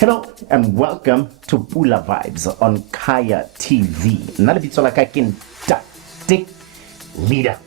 Hello and welcome to Pula Vibes on Kaya TV. Nalibitso la kakin tactic leader.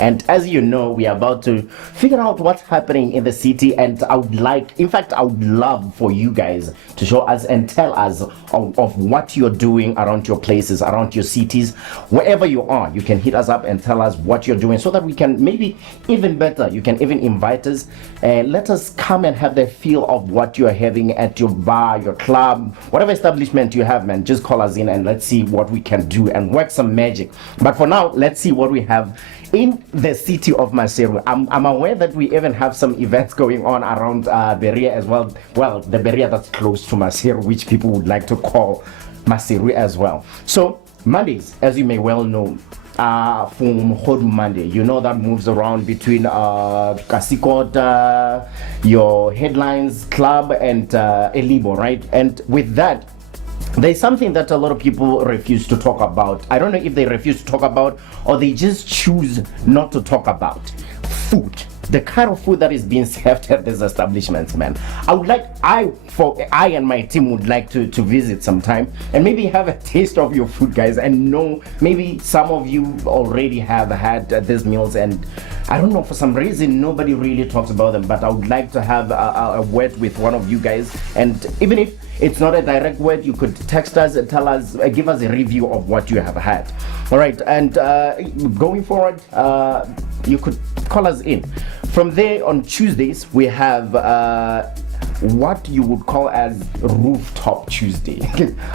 And as you know, we are about to figure out what's happening in the city, and I would love for you guys to show us and tell us of what you're doing around your places, around your cities, wherever you are. You can hit us up and tell us what you're doing so that we can maybe even better, you can even invite us and let us come and have the feel of what you're having at your bar, your club, whatever establishment you have, man. Just call us in and let's see what we can do and work some magic. But for now, let's see what we have in the city of Maseru. I'm aware that we even have some events going on around Berea as well. Well, the Berea that's close to Maseru, which people would like to call Maseru as well. So Mondays, as you may well know, from Hodu Monday, you know, that moves around between Kasikota, your Headlines Club, and Elibo, right? And with that, there's something that a lot of people refuse to talk about. I don't know if they refuse to talk about or they just choose not to talk about. Food. The kind of food that is being served at these establishments, man. I and my team would like to visit sometime and maybe have a taste of your food, guys, and know maybe some of you already have had these meals, and I don't know, for some reason nobody really talks about them, but I would like to have a word with one of you guys. And even if it's not a direct word, you could text us and tell us, give us a review of what you have had. All right, and going forward, you could call us in. From there, on Tuesdays, we have what you would call as Rooftop Tuesday.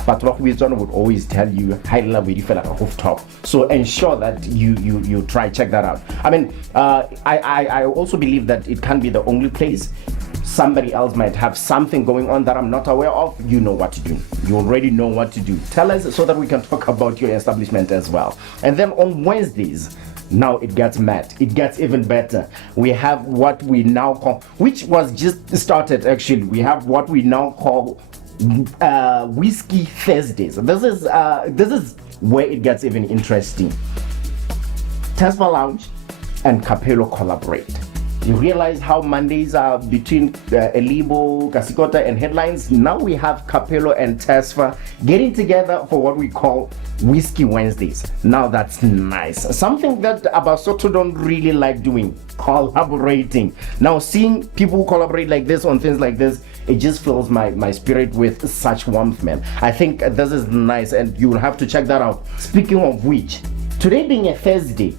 But what we would always tell you, high level like a rooftop. So ensure that you try, check that out. I mean, I also believe that it can be the only place. Somebody else might have something going on that I'm not aware of. You know what to do. You already know what to do. Tell us so that we can talk about your establishment as well. And then on Wednesdays, now it gets mad. It gets even better. We have what we now call, which was just started actually. We have what we now call Whiskey Thursdays. This is where it gets even interesting. Tesla Lounge and Capello collaborate. You realize how Mondays are between Elibo, Kasikota, and Headlines. Now we have Capello and Tesfa getting together for what we call Whiskey Wednesdays. Now that's nice. Something that Abasoto don't really like doing, collaborating. Now seeing people collaborate like this on things like this, it just fills my spirit with such warmth, man. I think this is nice, and you will have to check that out. Speaking of which, today being a Thursday,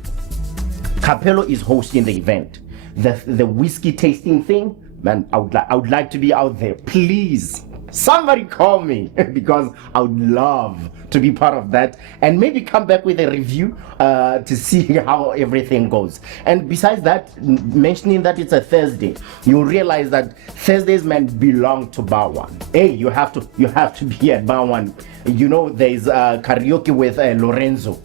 Capello is hosting the event. The whiskey tasting thing, man. I would like to be out there. Please, somebody call me because I would love to be part of that and maybe come back with a review to see how everything goes. And besides that, mentioning that it's a Thursday, you'll realize that Thursdays, man, belong to Bar One. Hey, you have to be at Bar One. You know, there's karaoke with Lorenzo.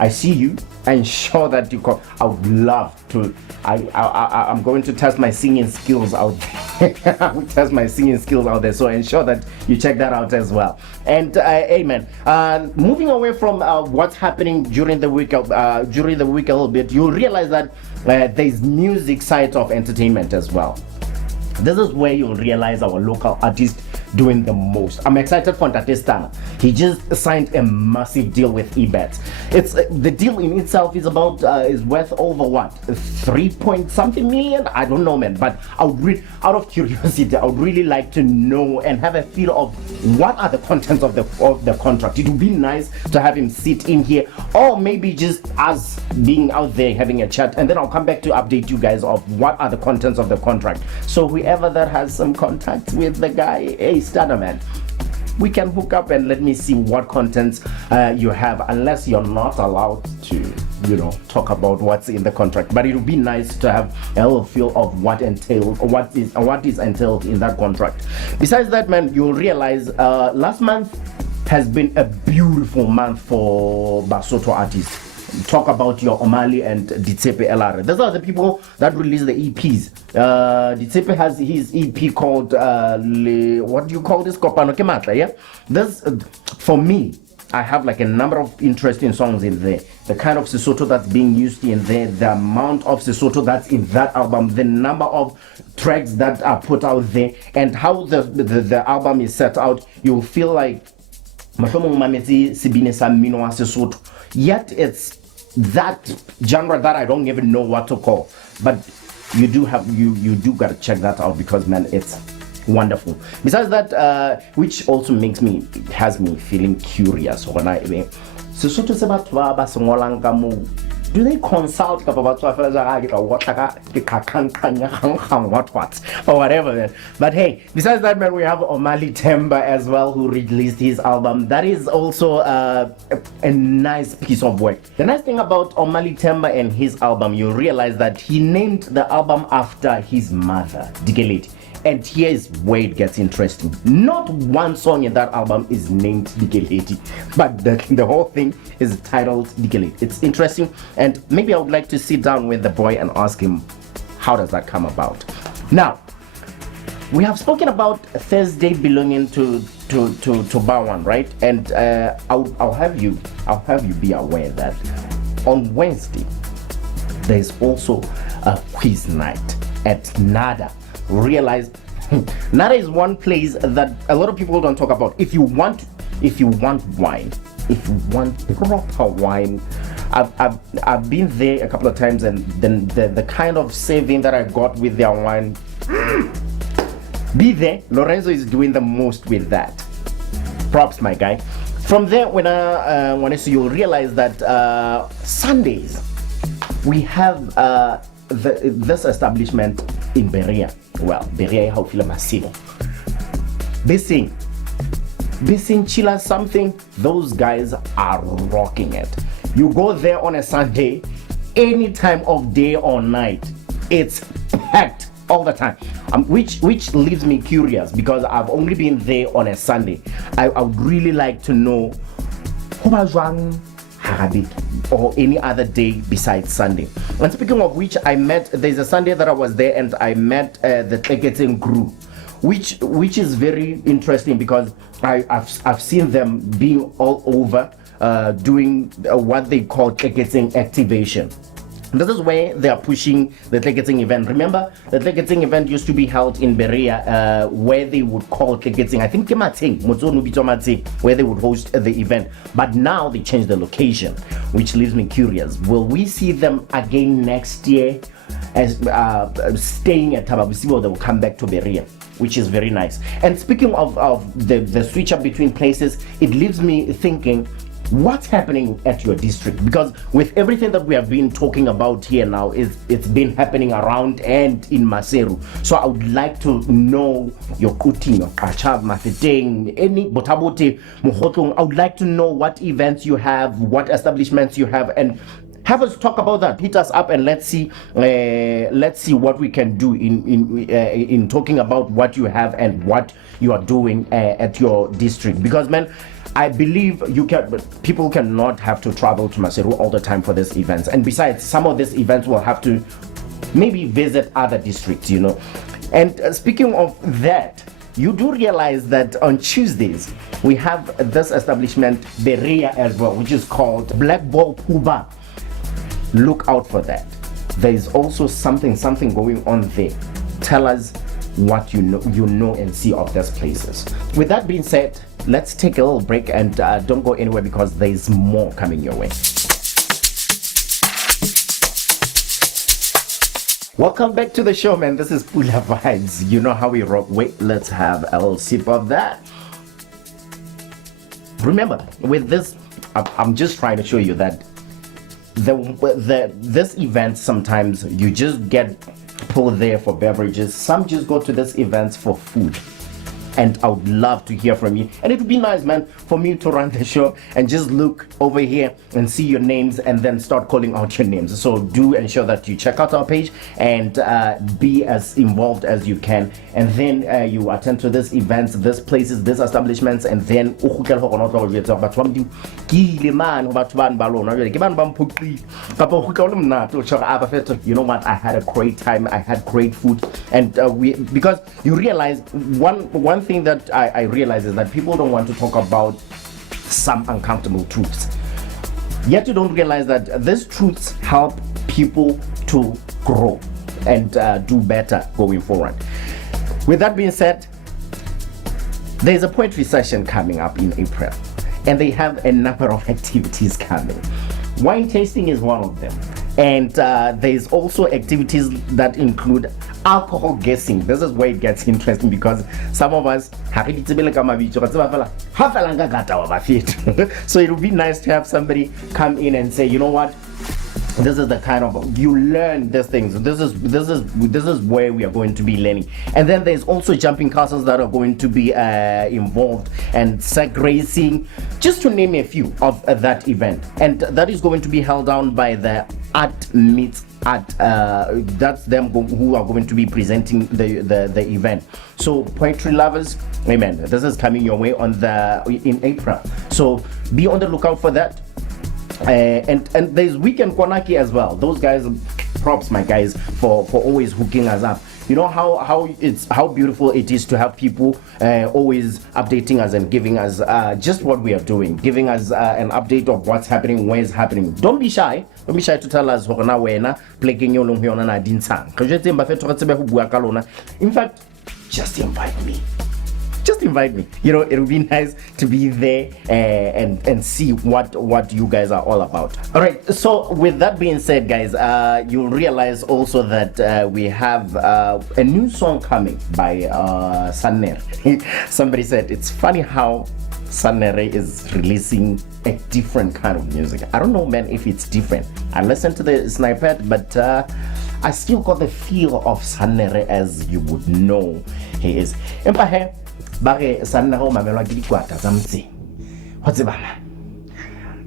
I see you. Ensure that you call. I would love to. I'm going to test my singing skills out there. I will test my singing skills out there. So ensure that you check that out as well. And amen. Moving away from what's happening during the week, a little bit, you'll realize that there's music side of entertainment as well. This is where you'll realize our local artists doing the most. I'm excited for Ntatestana. He just signed a massive deal with eBet. It's the deal in itself is about is worth over what, 3 point something million? I don't know, man. But I would out of curiosity, I would really like to know and have a feel of what are the contents of the contract. It would be nice to have him sit in here, or maybe just us being out there having a chat, and then I'll come back to update you guys of what are the contents of the contract. So whoever that has some contact with the guy, hey, Stunner, man, we can hook up and let me see what contents you have, unless you're not allowed to, talk about what's in the contract. But it would be nice to have a little feel of what is entailed in that contract. Besides that, man, you'll realize last month has been a beautiful month for Basotho artists. Talk about your Omali and Ditsepe LR. Those are the people that release the EPs. Ditsepe has his EP called what do you call this? Kopano Kematla, yeah? This for me, I have like a number of interesting songs in there. The kind of Sesotho that's being used in there, the amount of Sesotho that's in that album, the number of tracks that are put out there, and how the album is set out, you'll feel like yet it's that genre that I don't even know what to call. But you do gotta check that out, because man, it's wonderful. Besides that, which also has me feeling curious when Sesotho se batho ba sengolang ka mo, do they consult what or whatever, man? But hey, besides that, man, we have Omali Temba as well, who released his album. That is also a nice piece of work. The nice thing about Omali Temba and his album, you realize that he named the album after his mother, Dikeleti. And here's where it gets interesting. Not one song in that album is named Dikeleti, but the whole thing is titled Dikeleti. It's interesting, and maybe I would like to sit down with the boy and ask him, how does that come about? Now, we have spoken about Thursday belonging to Bawan, right? And I'll have you be aware that on Wednesday there's also a quiz night at Nada. Realize Nada is one place that a lot of people don't talk about. If you want wine, if you want proper wine, I've been there a couple of times, and then the kind of saving that I got with their wine, be there. Lorenzo is doing the most with that. Props, my guy. From there, when I see, you'll realize that Sundays we have this establishment in Berea. Well, Berea how feel massive. Bissing Chilla something, those guys are rocking it. You go there on a Sunday, any time of day or night, it's packed all the time. Which leaves me curious, because I've only been there on a Sunday. I would really like to know or any other day besides Sunday. And speaking of which, there's a Sunday that I was there, and I met the Tleketing crew, which is very interesting, because I've seen them being all over doing what they call Tleketing activation. This is where they are pushing the Tleketing event. Remember, the Tleketing event used to be held in Berea, where they would call Tleketing, I think where they would host the event. But now they changed the location, which leaves me curious. Will we see them again next year as staying at Tababusi, or they will come back to Berea, which is very nice. And speaking of the switch up between places, it leaves me thinking, what's happening at your district? Because with everything that we have been talking about here now, it's been happening around and in Maseru. So I would like to know your Kuting, Achav, Mafeteng, any Botabote, Mohotong. I would like to know what events you have, what establishments you have, and have us talk about that. Hit us up and let's see what we can do in talking about what you have and what you are doing at your district. Because man, I believe people cannot have to travel to Maseru all the time for these events. And besides, some of these events will have to maybe visit other districts, you know. And speaking of that, you do realize that on Tuesdays, we have this establishment, Berea as well, which is called Black Ball Puba. Look out for that. There is also something going on there. Tell us what you know and see of these places. With that being said, let's take a little break, and don't go anywhere, because there is more coming your way. Welcome back to the show, man. This is Pula Vibes. You know how we rock. Wait, let's have a little sip of that. Remember, with this, I'm just trying to show you that this event, sometimes you just get pulled there for beverages. Some just go to this events for food. And I would love to hear from you. And it would be nice, man, for me to run the show and just look over here and see your names and then start calling out your names. So do ensure that you check out our page and be as involved as you can. And then you attend to these events, these places, these establishments, and then you know what, I had a great time, I had great food, and because you realize one thing that I realize is that people don't want to talk about some uncomfortable truths. Yet you don't realize that these truths help people to grow and do better going forward. With that being said, there's a poetry session coming up in April, and they have a number of activities coming. Wine tasting is one of them, and there's also activities that include alcohol guessing. This is where it gets interesting, because some of us so it would be nice to have somebody come in and say, you know what, this is the kind of, you learn these things. This is where we are going to be learning. And then there's also jumping castles that are going to be involved, and sack racing, just to name a few of that event. And that is going to be held down by the Art Meets Art. That's them who are going to be presenting the event. So poetry lovers, amen, this is coming your way in April. So be on the lookout for that. And there's Weekend Kwanaki as well. Those guys, props my guys for always hooking us up. You know how beautiful it is to have people always updating us and giving us just what we are doing, giving us an update of what's happening, where it's happening. Don't be shy to tell us in fact, just invite me. You know, it would be nice to be there and see what you guys are all about. All right, so with that being said, guys, you'll realize also that we have a new song coming by Sanner. Somebody said it's funny how Sanere is releasing a different kind of music. I don't know, man, if it's different. I listened to the snippet, but I still got the feel of Sanere as you would know he is. Empahe bare Sanere o mamelwa ke dikwata tsa mtse. Ho tseba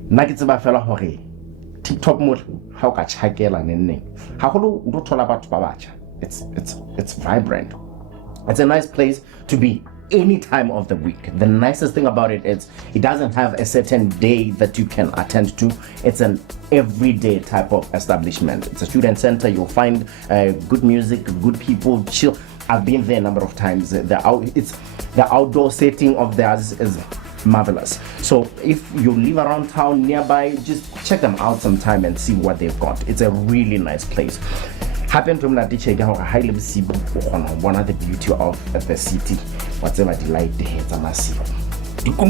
nna ke tseba fela hore TikTok mo ha o ka tshakela nenneng ha holo o thola batho ba batjha. It's vibrant. It's a nice place to be any time of the week. The nicest thing about it is it doesn't have a certain day that you can attend to. It's an everyday type of establishment. It's a student center. You'll find good music, good people, chill. I've been there a number of times. The outdoor setting of theirs is marvelous. So if you live around town nearby, just check them out sometime and see what they've got. It's a really nice place. Happen to me check out highly one of the beauty of the city. Whatever delight the heads are massive. Ensure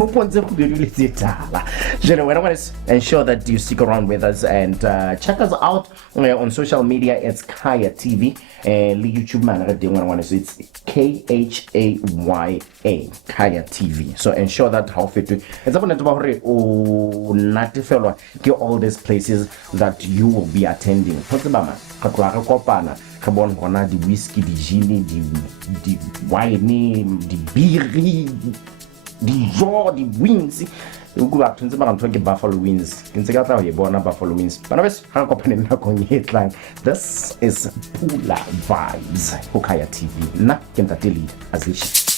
that you stick around with us and check us out on social media. It's Kaya TV and YouTube man. So it's KHAYA Kaya TV. So ensure that how fit it's about all these places that you will be attending. The whiskey, the gin, the wine, the beer, the raw, the wings. You go back to the Buffalo Wings. Buffalo Wings. This is Pula Vibes. Hokaya TV. Na kenta teli azish.